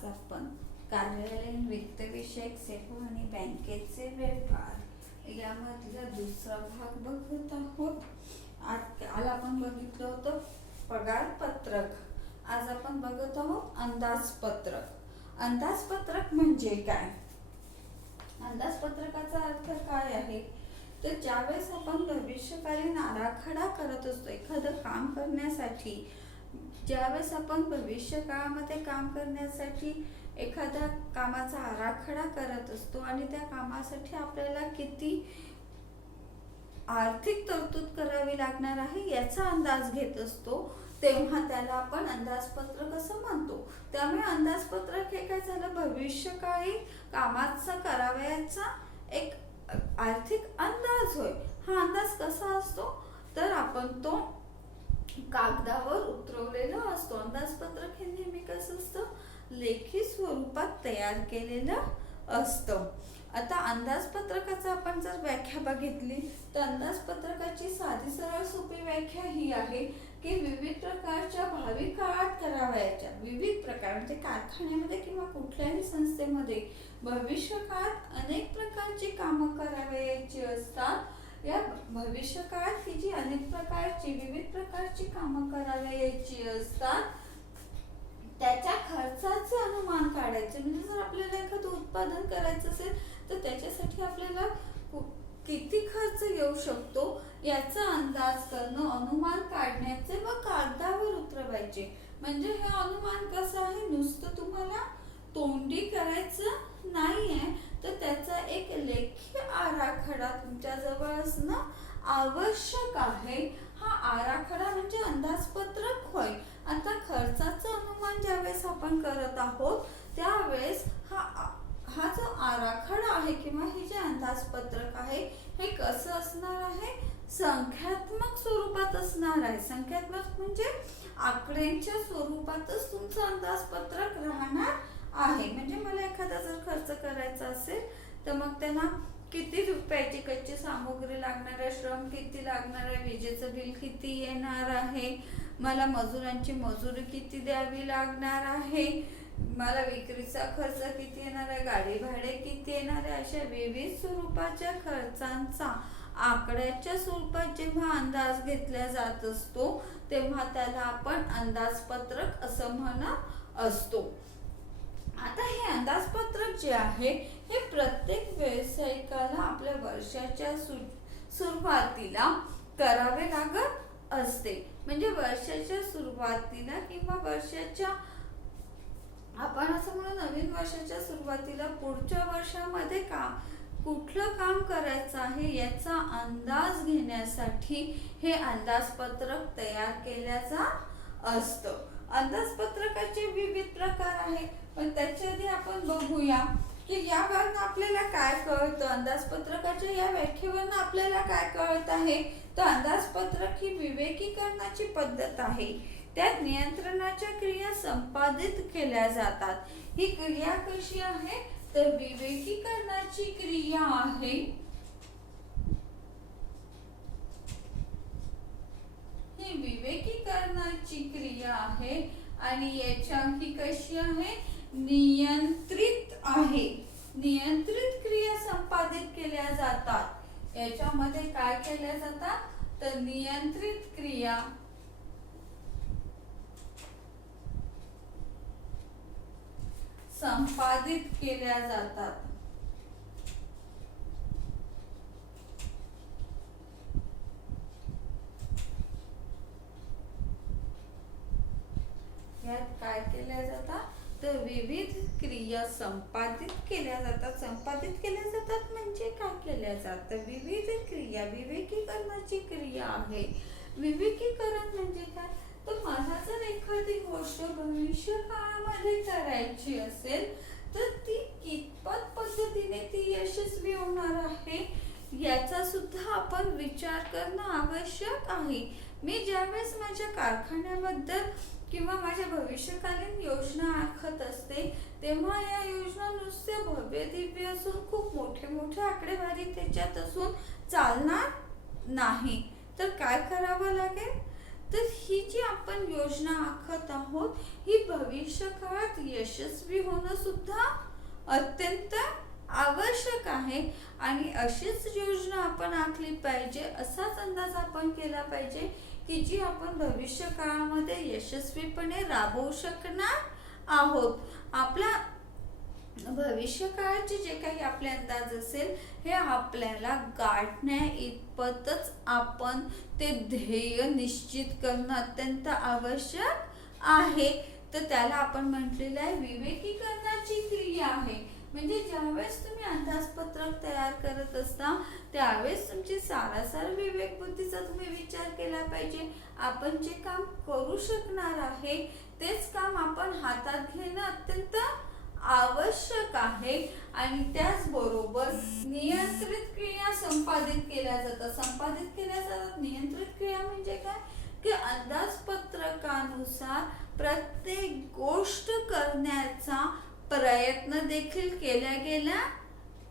आज आपण कार्यालयीन वित्तविषयक सेवा आणि बँकेचे व्यवहार यामधला दुसरा भाग बघत आहोत. काल आपण बघितलं होतं पगारपत्रक. आज आपण बघत आहोत अंदाजपत्रक. अंदाजपत्रक म्हणजे काय? अंदाजपत्रकाचा अर्थ काय आहे तर ज्यावेळेस आपण भविष्यकालीन आराखडा करत असतो एखादं काम करण्यासाठी, ज्यावेळेस आपण भविष्य काळामध्ये काम करण्यासाठी एखाद्या कामाचा आराखडा करत असतो आणि त्या कामासाठी आपल्याला किती आर्थिक तरतूद करावी लागणार आहे याचा अंदाज घेत असतो, तेव्हा त्याला आपण अंदाजपत्रक असं म्हणतो. त्यामुळे अंदाजपत्रक हे काय झालं, भविष्यकाळी कामाचा करावयाचा एक आर्थिक अंदाज होय. हा अंदाज कसा असतो तर आपण तो कागदावर उतरवलेला असतो. अंदाजपत्रक हे नेहमी कसं असतं, लेखी स्वरूपात तयार केलेलं असतं. आता अंदाजपत्रकाचा आपण जर व्याख्या बघितली तर अंदाजपत्रकाची साधी सरळ सोपी व्याख्या ही आहे की विविध प्रकारच्या भावी काळात करावयाच्या विविध प्रकार म्हणजे कारखान्यामध्ये किंवा कुठल्याही संस्थेमध्ये भविष्य काळात अनेक प्रकारची कामं करावयाची असतात. या भविष्य काळात ही जी अनेक प्रकारची विविध प्रकारची कामं करावयाची असतात त्याच्या खर्चाचे अनुमान काढायचे. म्हणजे जर आपल्याला एखादं उत्पादन करायचं असेल तर त्याच्यासाठी आपल्याला किती खर्च येऊ शकतो याचा अंदाज करणं, अनुमान काढण्याचे व कागदावर उतरवायचे. म्हणजे हे अनुमान कसं आहे, नुसतं तुम्हाला तोंडी करायचं नाहीये तर त्याचा एक लेखी आराखडा तुमच्या जवळ असणं आवश्यक आहे. हा आराखडा म्हणजे अंदाजपत्रक होय. आता खर्चाचं अनुमान ज्यावेळेस आपण करत आहोत त्यावेळेस हा जो आराखडा आहे किंवा हे जे अंदाजपत्रक आहे हे कसं असणार आहे, संख्यात्मक स्वरूपात असणार आहे. संख्यात्मक म्हणजे आकड्यांच्या स्वरूपातच तुमचं अंदाजपत्रक राहणार आहे. म्हणजे मला एखादा जर खर्च करायचा असेल तर मग त्यांना किती रुपयाची कच्ची सामग्री लागणार आहे, श्रम किती लागणार आहे, विजेचं बिल किती येणार आहे, मला मजुरांची मजुरी किती द्यावी लागणार आहे, मला विक्रीचा खर्च किती येणार आहे, गाडी भाडे किती येणार आहे, अशा विविध स्वरूपाच्या खर्चांचा आकड्याच्या स्वरूपात जेव्हा अंदाज घेतला जात असतो तेव्हा त्याला आपण अंदाजपत्रक असं म्हणत असतो. आता हे अंदाजपत्रक जे आहे हे प्रत्येक व्यावसायिकाला आपल्या वर्षाच्या सुरुवातीला करावे लागत असते. म्हणजे वर्षाच्या सुरुवातीला किंवा वर्षाच्या आपण असं म्हणू नवीन वर्षाच्या सुरुवातीला पुढच्या वर्षामध्ये कुठलं काम करायचं आहे याचा अंदाज घेण्यासाठी हे अंदाजपत्रक तयार केल्याचा असतं. अंदाजपत्रकाचे विविध प्रकार आहेत पण त्याच्या आधी आपण बघूया की यावरून आपल्याला काय कळतं. अंदाजपत्रकाच्या या व्याख्येवरून आपल्याला काय कळत आहे तर अंदाजपत्रक ही विवेकीकरणाची पद्धत आहे. त्यात नियंत्रणाच्या क्रिया संपादित केल्या जातात. ही क्रिया कशी आहे तर विवेकीकरणाची क्रिया आहे. ही विवेकीकरणाची क्रिया आहे आणि याची अंकी कशी आहे, नियंत्रित आहे. नियंत्रित क्रिया संपादित केल्या जातात. याच्यामध्ये काय केल्या जातात तर नियंत्रित क्रिया संपादित केल्या जातात. यात काय केल्या जातात तर विविध क्रिया संपादित केल्या जातात. संपादित केल्या जातात म्हणजे काय केल्या जातं, विविध क्रिया विवेकीकरणाची क्रिया आहे. विवेकीकरण म्हणजे काय तर मला जर एखादी गोष्ट भविष्य काळामध्ये करायची असेल तर ती कितपत पद्धतीने ती यशस्वी होणार आहे याचा सुद्धा आपण विचार करणं आवश्यक आहे. मी ज्यावेळेस माझ्या कारखान्याबद्दल किंवा माझ्या भविष्यकालीन योजना आखत असते तेव्हा या योजना नुसत्या भव्य दिव्य असून खूप मोठे मोठे आकडेवारी त्याच्यात असून चालणार नाही. तर काय करावं लागेल तर ही जी आपण योजना आखत आहोत ही भविष्य काळात यशस्वी होणं सुद्धा अत्यंत आवश्यक आहे आणि अशीच योजना आपण आखली पाहिजे, असाच अंदाज आपण केला पाहिजे की जी आपण भविष्य काळामध्ये यशस्वीपणे राबवू शकणार आहोत. आपला भविष्य काळाचे जे काही आपले अंदाज असेल हे आपल्याला गाठण्या इतपतच आपण ते ध्येय निश्चित करणं अत्यंत आवश्यक आहे. तर त्याला आपण म्हटलेलं आहे विवेकीकरणाची क्रिया आहे. म्हणजे ज्यावेळेस तुम्ही अंदाजपत्रक तयार करत असता त्यावेळेस तुमची सारासार विवेक बुद्धीचा तुम्ही विचार केला पाहिजे. आपण जे काम करू शकणार आहे तेच काम आपण हातात घेणं अत्यंत आवश्यक आहे आणि त्याचबरोबर नियंत्रित क्रिया संपादित केल्या जातात. नियंत्रित क्रिया म्हणजे काय की अंदाजपत्रकानुसार प्रत्येक गोष्ट करण्याचा प्रयत्न देखील केला गेला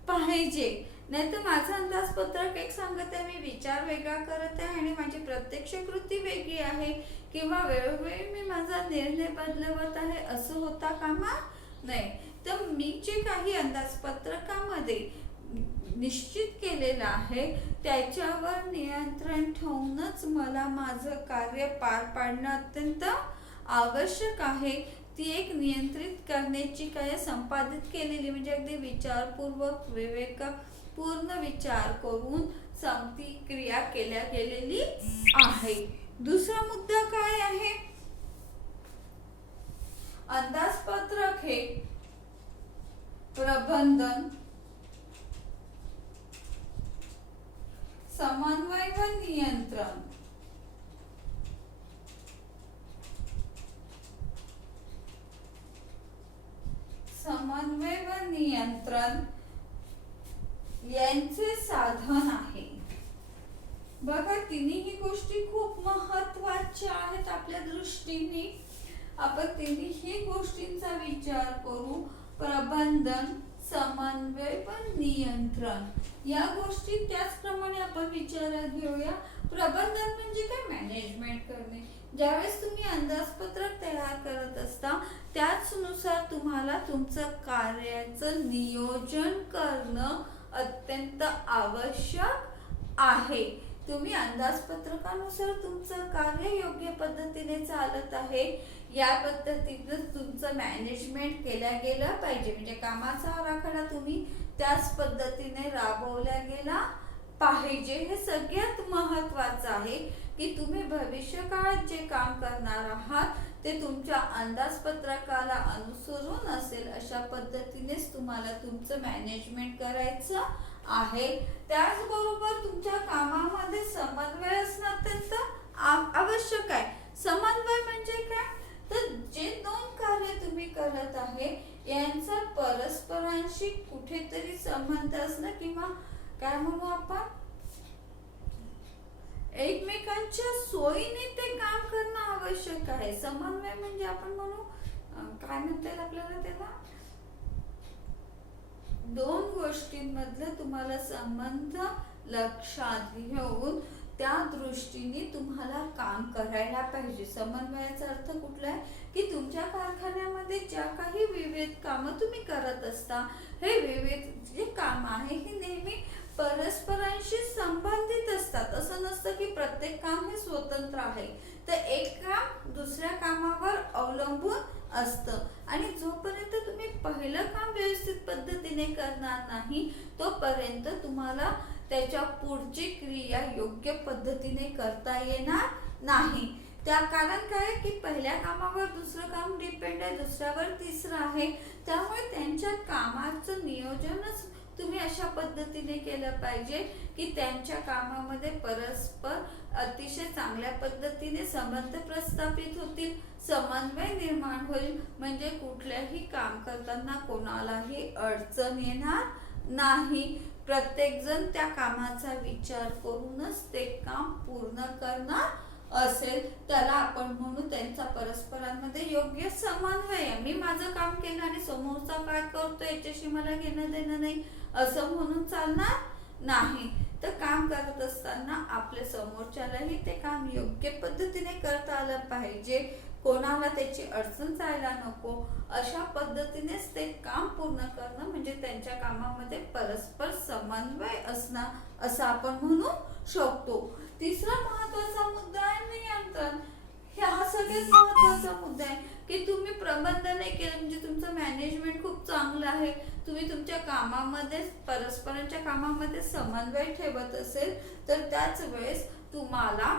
पाहिजे. नाहीतर माझं अंदाजपत्रक एक सांगत आहे, मी विचार वेगळा करत आहे आणि माझी प्रत्यक्ष कृती वेगळी आहे किंवा वेळोवेळी मी माझा निर्णय बदलवत आहे, असं होता कामा नाही. तर मी जे काही अंदाजपत्रकामध्ये निश्चित केलेलं आहे त्याच्यावर नियंत्रण ठेवूनच मला माझं कार्य पार पाडणं अत्यंत आवश्यक आहे. ती एक नियंत्रित करण्याची काय संपादित केलेली म्हणजे अगदी विचारपूर्वक विवेकपूर्ण विचार करून ती क्रिया केल्या गेलेली आहे. दुसरा मुद्दा काय आहे, अंदाजपत्रक हे प्रबंधन, समन्वय व नियंत्रण यांचे साधन आहे. बघा तिन्ही गोष्टी खूप महत्त्वाच्या आहेत आपल्या दृष्टीने. आपण तिन्ही गोष्टींचा विचार करू. प्रबंधन, समन्वय व नियंत्रण या गोष्टी त्याचप्रमाणे आपण विचारात घेऊया. प्रबंधन म्हणजे काय, मॅनेजमेंट करणे. ज्यावेळेस तुम्ही अंदाजपत्रक तयार करत असता त्याचनुसार तुम्हाला तुमचं कार्याचं नियोजन करणं अत्यंत आवश्यक आहे. तुम्ही अंदाजपत्रकानुसार तुमचं कार्य योग्य पद्धतीने चालत आहे या पद्धतीने तुमचं मॅनेजमेंट केल्या गेलं पाहिजे. म्हणजे कामाचा आराखडा तुम्ही त्याच पद्धतीने राबवला गेला पाहिजे. हे सगळ्यात महत्त्वाचं आहे की तुम्ही भविष्य काळात जे काम करणार आहात ते तुमच्या अंदाजपत्रकाला अनुसरून असेल अशा पद्धतीनेच तुम्हाला तुमचं मॅनेजमेंट करायचं आहे. त्याचबरोबर तुमच्या कामामध्ये समन्वय असणं अत्यंत आवश्यक आहे. समन्वय म्हणजे काय, तर जे दोन कार्य तुम्ही करत आहे यांचा परस्परांशी कुठेतरी संबंध असणं किंवा काय म्हणू आपण एकमेकांच्या सोयीने ते काम करणं आवश्यक आहे. समन्वय म्हणजे आपण म्हणू काय म्हणता येईल आपल्याला, त्याला दोन गोष्टींमधलं तुम्हाला संबंध लक्षात घेऊन त्या दृष्टीने तुम्हाला काम करायला पाहिजे. समन्वयाचा अर्थ कुठला आहे की तुमच्या कारखान्यामध्ये ज्या काही विविध कामं तुम्ही करत असता हे विविध जे काम आहे हे नेहमी परस्परांशी संबंधित असतात. असं नसतं की प्रत्येक काम हे स्वतंत्र आहे. तर एक काम दुसऱ्या कामावर अवलंबून असतं आणि जोपर्यंत तुम्ही पहिलं काम व्यवस्थित पद्धतीने करणार नाही तोपर्यंत तुम्हाला त्याच्या पुढची क्रिया योग्य पद्धतीने करता येणार नाही. त्या कारण काय की पहिल्या कामावर दुसरं काम डिपेंड आहे, दुसऱ्यावर तिसरं आहे. त्यामुळे त्यांच्या कामाचं नियोजनच तुम्ही अशा पद्धतीने केलं पाहिजे की त्यांच्या कामामध्ये परस्पर अतिशय चांगल्या पद्धतीने संबंध प्रस्थापित होतील, समन्वय निर्माण होईल. म्हणजे कुठल्याही काम करताना कोणालाही अडचण येणार नाही. प्रत्येक जण त्या कामाचा विचार करूनच ते काम पूर्ण करणार असेल. त्याला आपण म्हणू त्यांचा परस्परांमध्ये योग्य समन्वय आहे. मी माझं काम केलं आणि समोरचा काय करतो याच्याशी मला घेणं देणं नाही असं म्हणून चालणार नाही. तर काम करत असताना आपल्या समोरच्यालाही ते काम योग्य पद्धतीने करता आलं पाहिजे, कोणाला त्याची अडचण जायला नको, अशा पद्धतीनेच ते काम पूर्ण करणं म्हणजे त्यांच्या कामामध्ये परस्पर समन्वय असणं असं आपण म्हणू शकतो. तिसरा महत्वाचा मुद्दा आहे नियंत्रण. हा सगळ्यात महत्वाचा मुद्दा आहे की तुम्ही प्रबंधन नाही केलं म्हणजे तुमचं मॅनेजमेंट खूप चांगलं आहे, तुम्ही तुमच्या कामामध्ये परस्परांच्या कामामध्ये समन्वय ठेवत असेल तर त्याच वेळेस तुम्हाला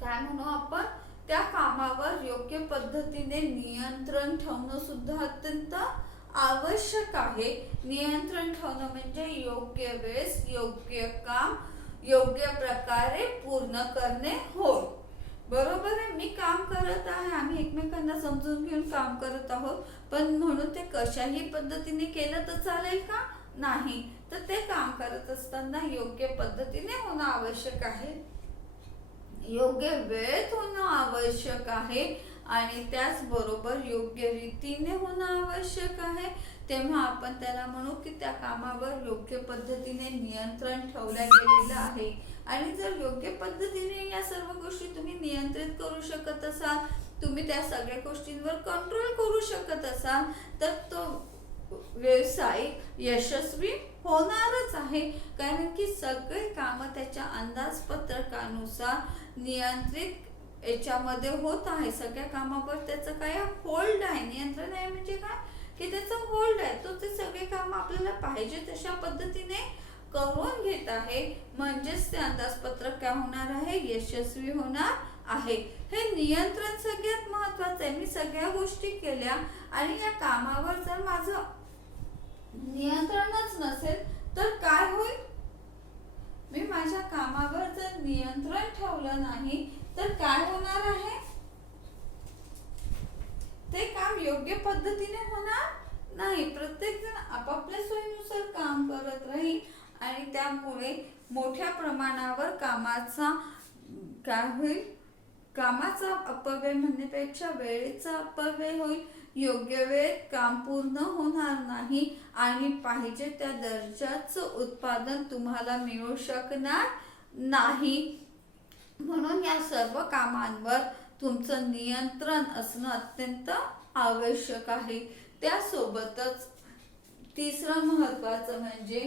काय म्हणू आपण त्या कामावर योग्य पद्धतीने नियंत्रण ठेवणं सुद्धा अत्यंत आवश्यक आहे. नियंत्रण ठेवणं म्हणजे योग्य वेळेस योग्य काम योग्य प्रकारे पूर्ण करणे होय. बरोबर आहे, मी काम करत आहे, आम्ही एकमेकांना समजून घेऊन काम करत आहोत, पण म्हणून ते कशाही पद्धतीने केलं तर चालेल का? नाही. तर ते काम करत असताना योग्य पद्धतीने होणं आवश्यक आहे, योग्य वेळेत होणं आवश्यक आहे आणि त्याचबरोबर योग्य रीतीने होणं आवश्यक आहे. तेव्हा आपण त्याला म्हणू की त्या कामावर योग्य पद्धतीने नियंत्रण ठेवलं गेलेलं आहे. आणि जर योग्य पद्धतीने या सर्व गोष्टी तुम्ही नियंत्रित करू शकत असाल, तुम्ही त्या सगळ्या गोष्टींवर कंट्रोल करू शकत असाल तर तो व्यवसाय यशस्वी होणारच आहे. कारण की सगळे कामं त्याच्या अंदाजपत्रकानुसार नियंत्रित याच्यामध्ये होत आहे. सगळ्या कामावर त्याचं काय होल्ड आहे. नियंत्रण आहे म्हणजे काय की त्याचं होल्ड आहे, तो ते सगळे काम आपल्याला पाहिजे तशा पद्धतीने करून घेत आहे. म्हणजेच ते अंदाजपत्रक काय होणार आहे, यशस्वी होणार आहे. हे नियंत्रण सगळ्यात महत्वाचं आहे. मी सगळ्या गोष्टी केल्या आणि या कामावर जर माझं नियंत्रणच नसेल तर काय होईल? मी माझ्या कामावर जर नियंत्रण ठेवलं नाही तर काय होणार आहे? ते काम योग्य पद्धतीने होणार नाही. प्रत्येक जण आपापल्या सोयीनुसार काम करत राहील आणि त्यामुळे मोठ्या प्रमाणावर कामाचा काय होईल, कामाचा अपव्यय म्हणण्यापेक्षा वेळेचा अपव्यय होईल. योग्य वेळेत काम पूर्ण होणार नाही आणि पाहिजे त्या दर्जाचं उत्पादन तुम्हाला मिळू शकणार नाही. म्हणून या सर्व कामांवर तुमचं नियंत्रण असणं अत्यंत आवश्यक आहे. त्यासोबतच तिसरं महत्वाचं म्हणजे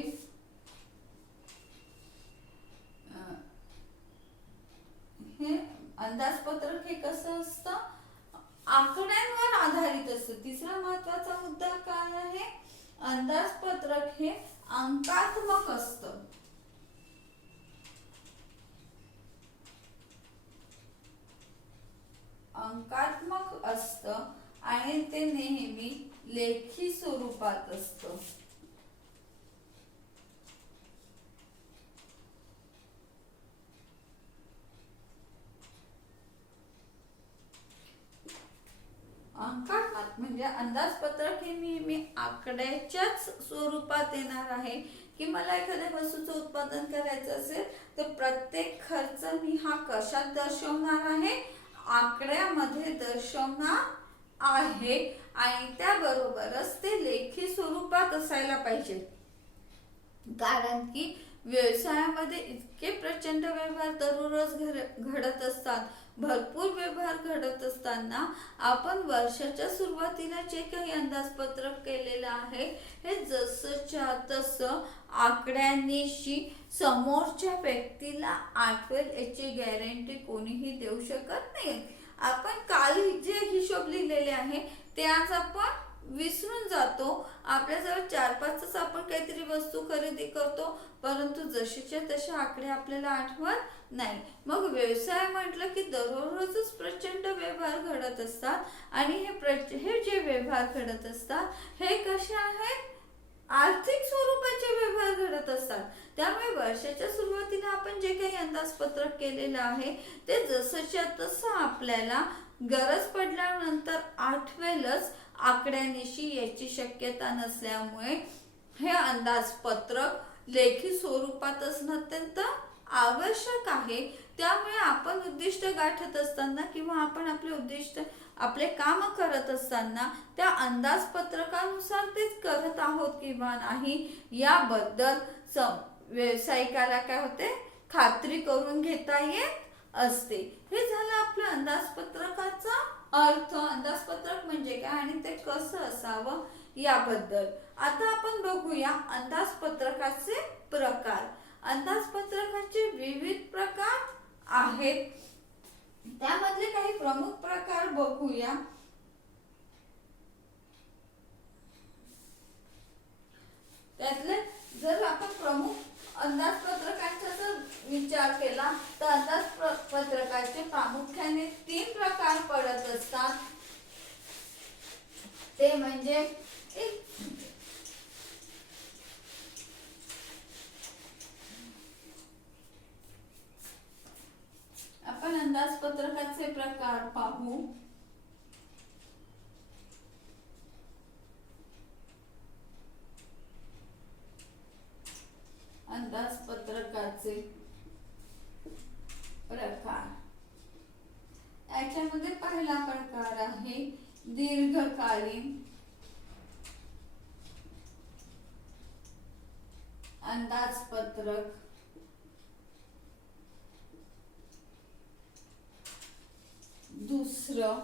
हे अंदाजपत्रक हे कसं असतं, आकड्यांवर आधारित असतं. तिसरा महत्वाचा मुद्दा काय आहे, अंदाजपत्रक हे अंकात्मक असतं. अंकात्मक असतं आणि ते नेहमी लेखी स्वरूपात असतं. अंकात्मक म्हणजे अंदाजपत्रक हे नेहमी आकड्याच्याच स्वरूपात येणार आहे. की मला एखाद्या वस्तूचं उत्पादन करायचं असेल तर प्रत्येक खर्च मी हा कशात दर्शवणार आहे, आकड्यामध्ये दर्शवणार आहे आणि त्याबरोबरच ते लेखी स्वरूपात असायला पाहिजे. कारण की व्यवसायामध्ये इतके प्रचंड व्यवहार दररोज घडत असतात, भरपूर व्यवहार घडत असताना आपण वर्षाच्या सुरुवातीला जे काही अंदाजपत्रक केलेलं आहे हे जसंच्या तसं आकड्यांनीशी समोरच्या व्यक्तीला आठवेल याची गॅरंटी कोणीही देऊ शकत नाही. आपण काल जे हिशोब लिहिलेले आहे ते आज आपण विसरून जातो. आपल्याजवळ 4-5च आपण काहीतरी वस्तू खरेदी करतो परंतु जशीच्या तशा आकडे आपल्याला आठवत नाही. मग व्यवसाय म्हटलं की दररोजच प्रचंड व्यवहार घडत असतात आणि हे जे व्यवहार घडत असतात हे कसे आहेत, आर्थिक स्वरूपाचे व्यवहार घडत असतात. त्यामुळे वर्षाच्या सुरुवातीला आपण जे काही अंदाजपत्रक केलेलं आहे ते जसंच्या तसं आपल्याला गरज पडल्यानंतर आठवेलच आकड्यानिशी याची शक्यता नसल्यामुळे हे अंदाजपत्रक लेखी स्वरूपात असणं अत्यंत आवश्यक आहे. त्यामुळे आपण उद्दिष्ट गाठत असताना किंवा आपण आपले उद्दिष्ट आपले काम करत असताना त्या अंदाजपत्रकानुसार तेच करत आहोत किंवा नाही याबद्दल व्यावसायिकाला काय होते, खात्री करून घेता येत असते. हे झालं आपलं अंदाजपत्रकाचा अर्थ, अंदाजपत्रक म्हणजे काय आणि ते कसं असावं याबद्दल. आता आपण बघूया अंदाजपत्रकाचे प्रकार. अंदाजपत्रकाचे विविध प्रकार आहेत, त्यामधले काही प्रमुख प्रकार बघूया. त्यातले जर आपण प्रमुख अंदाजपत्रकांचा जर विचार केला तर अंदाजपत्रकाचे प्रामुख्याने 3 प्रकार पडत असतात. ते म्हणजे आपण अंदाजपत्रकाचे प्रकार पाहू. अंदाजपत्रकाचे प्रकार, याच्यामध्ये पहिला प्रकार आहे दीर्घकालीन अंदाजपत्रक. दुसरं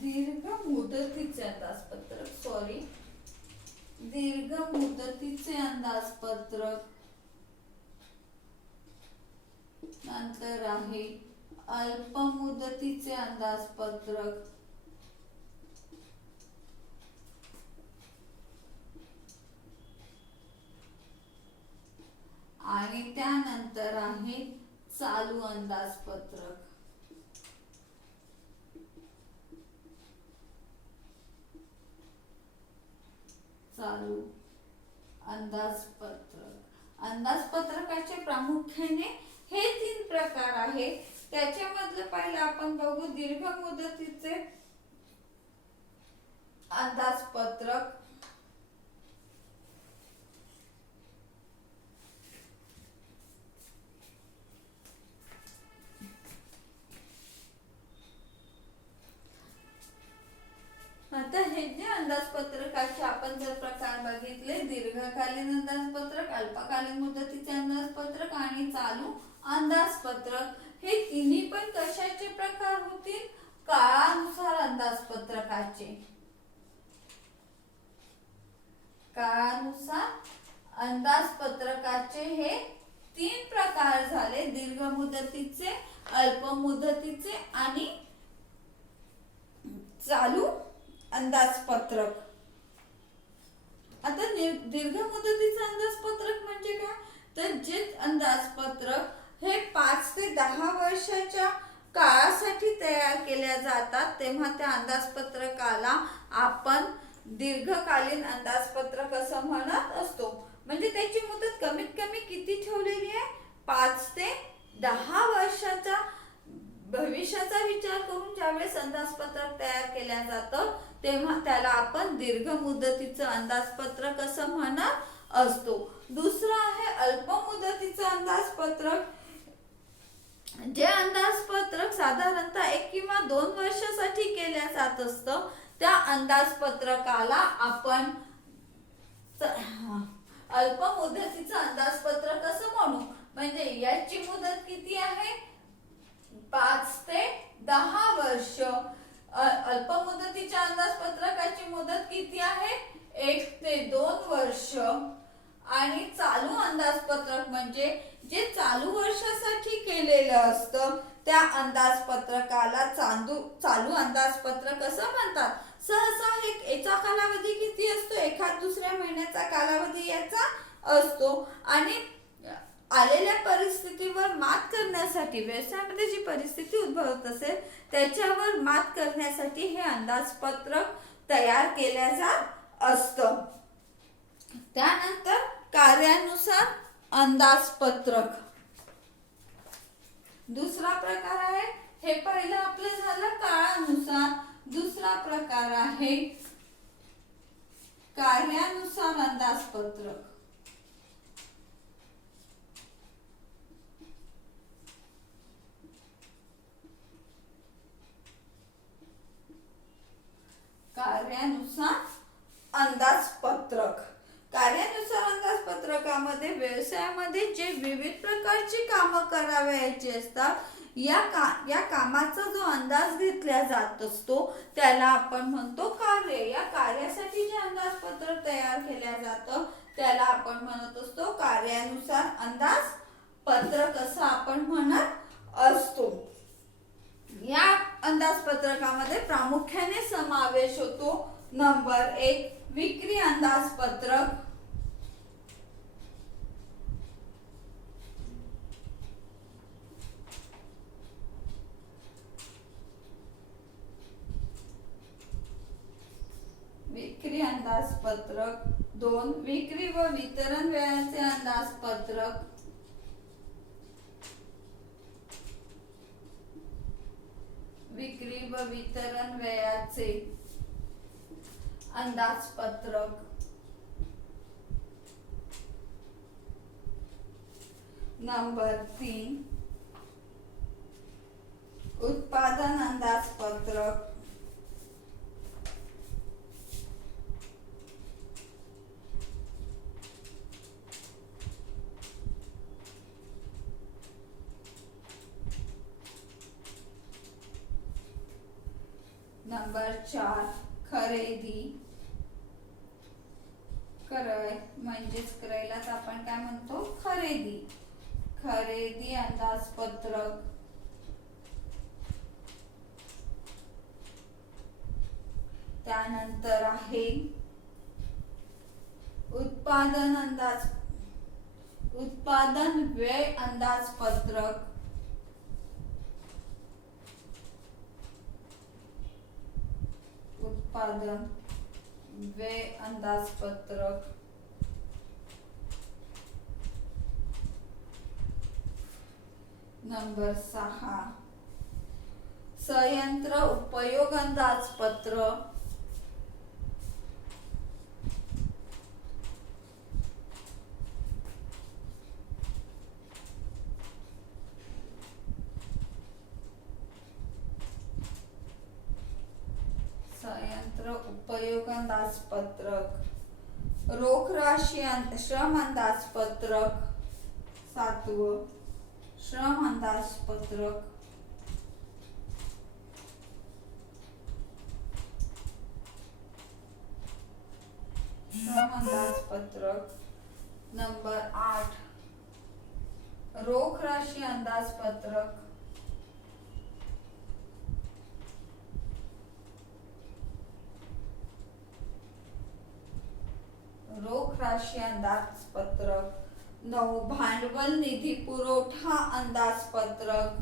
दीर्घ मुदतीचे अंदाजपत्रक, दीर्घ मुदतीचे अंदाजपत्रक. नंतर आहे अल्प मुदतीचे अंदाजपत्रक. आणि त्यानंतर आहे चालू अंदाजपत्रक. चालू अंदाजपत्रक. अंदाजपत्रकाचे प्रामुख्याने हे 3 प्रकार आहेत. त्याच्यामधलं पहिलं आपण बघू दीर्घ मुदतीचे अंदाजपत्रक. आता हे जे अंदाजपत्रकाचे आपण जर प्रकार बघितले, दीर्घकालीन अंदाजपत्रक, अल्पकालीन मुदतीचे अंदाजपत्रक आणि चालू अंदाजपत्रक, हे तिन्ही पण कशाचे प्रकार होतील, काळानुसार अंदाजपत्रकाचे. काळानुसार अंदाजपत्रकाचे हे 3 प्रकार झाले, दीर्घ मुदतीचे, अल्प मुदतीचे आणि चालू अंदाजपत्रक. आता दीर्घ मुदतीचे अंदाजपत्रक म्हणजे काय, तर जे अंदाजपत्रक हे 5 ते 10 वर्षाच्या काळासाठी तयार केल्या जातात, तेव्हा त्या अंदाजपत्रकाला आपण दीर्घकालीन अंदाजपत्रक असं म्हणत असतो. म्हणजे त्याची मुदत कमीत कमी किती ठेवलेली आहे, 5 ते 10 वर्षाचा भविष्याचा विचार करून ज्यावेळेस अंदाजपत्रक तयार केल्या जातं तेव्हा त्याला आपण दीर्घ मुदतीचं अंदाजपत्रक असं म्हणत असतो. दुसरं आहे अल्प मुदतीचं अंदाजपत्रक. जे अंदाजपत्रक साधारणतः 1 किंवा 2 वर्षासाठी केल्या जात असतं, त्या अंदाजपत्रकाला आपण अल्प मुदतीचं अंदाजपत्रक असं म्हणू. म्हणजे याची मुदत किती आहे, 5 ते 10 वर्ष. अल्प मुदतीच्या अंदाजपत्रकाची मुदत किती आहे, 1 ते 2 वर्ष. आणि चालू अंदाजपत्रक म्हणजे जे चालू वर्षासाठी केलेलं असतं त्या अंदाजपत्रकाला चालू अंदाजपत्रक असं म्हणतात. सहसा याचा कालावधी किती असतो, एखाद दुसऱ्या महिन्याचा कालावधी याचा असतो. आणि आलेल्या परिस्थितीवर मात करण्यासाठी, व्यवसायामध्ये जी परिस्थिती उद्भवत असेल त्याच्यावर मात करण्यासाठी हे अंदाजपत्रक तयार केल्या जात असतं. त्यानंतर कार्यानुसार अंदाजपत्रक. दुसरा प्रकार आहे, हे पहिलं आपलं झालं काळानुसार. दुसरा प्रकार आहे कार्यानुसार अंदाजपत्रक. कार्यानुसार असे विविध प्रकारची कामं करावयाची असतात. या कामाचा जो अंदाज घेतला जात असतो त्याला आपण म्हणतो कार्य. या कार्यासाठी जे अंदाजपत्रक तयार केल्या जातं त्याला आपण म्हणत असतो कार्यानुसार अंदाजपत्रक असं आपण म्हणत असतो. या अंदाजपत्रकामध्ये प्रामुख्याने समावेश होतो नंबर 1 विक्री अंदाजपत्रक, विक्री अंदाजपत्रक. 2 विक्री व वितरण व्ययाचे अंदाजपत्रक, विक्री व वितरण व्ययाचे अंदाजपत्रक. नंबर 3 उत्पादन अंदाजपत्रक, नंबर 4 खरेदी. क्रय म्हणजेच क्रयलाच आपण काय म्हणतो खरेदी. खरेदी अंदाजपत्रक. त्यानंतर आहे उत्पादन व्यय अंदाजपत्रक. उत्पादन व्यय अंदाजपत्रक. नंबर 6 संयंत्र उपयोग अंदाजपत्रक. संयंत्र उपयोग अंदाजपत्रक. रोख राशी श्रम अंदाजपत्रक. 7 श्रम अंदाजपत्रक. श्रम अंदाजपत्रक. नंबर 8 रोख राशी अंदाजपत्रक. रोख राशी अंदाजपत्रक. 9 भांडवल निधी पुरवठा अंदाजपत्रक.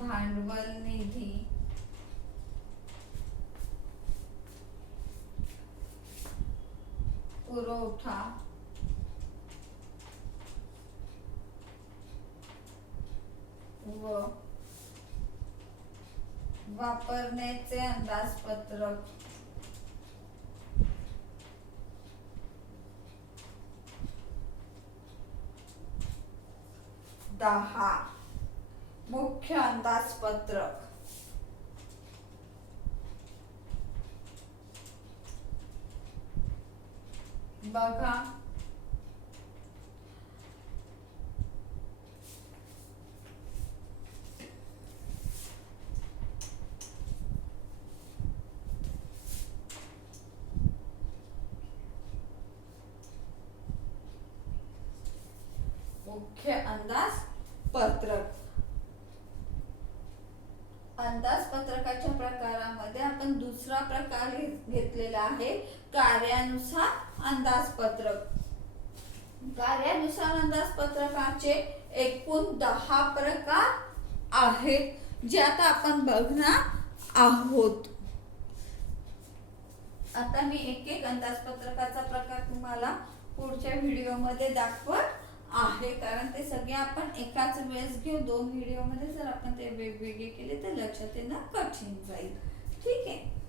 भांडवल निधी पुरवठा व वापरण्याचे अंदाजपत्रक. 10 मुख्य अंदाजपत्रक. बघा मुख्य अंदाजपत्रक. अंदाजपत्रकाच्या प्रकारामध्ये आपण दुसरा प्रकार घेतलेला आहे कार्यानुसार अंदाजपत्रक. कार्यानुसार अंदाजपत्रकाचे एकूण 10 प्रकार आहेत जे आता आपण बघणार आहोत. आता मी एक अंदाजपत्रकाचा प्रकार तुम्हाला पुढच्या व्हिडिओमध्ये दाखवत आहे, कारण ते सगळे आपण एकाच वेळेस घेऊ. 2 व्हिडिओमध्ये जर आपण ते वेगवेगळे केले तर लक्षात येणं कठीण जाईल. ठीक आहे.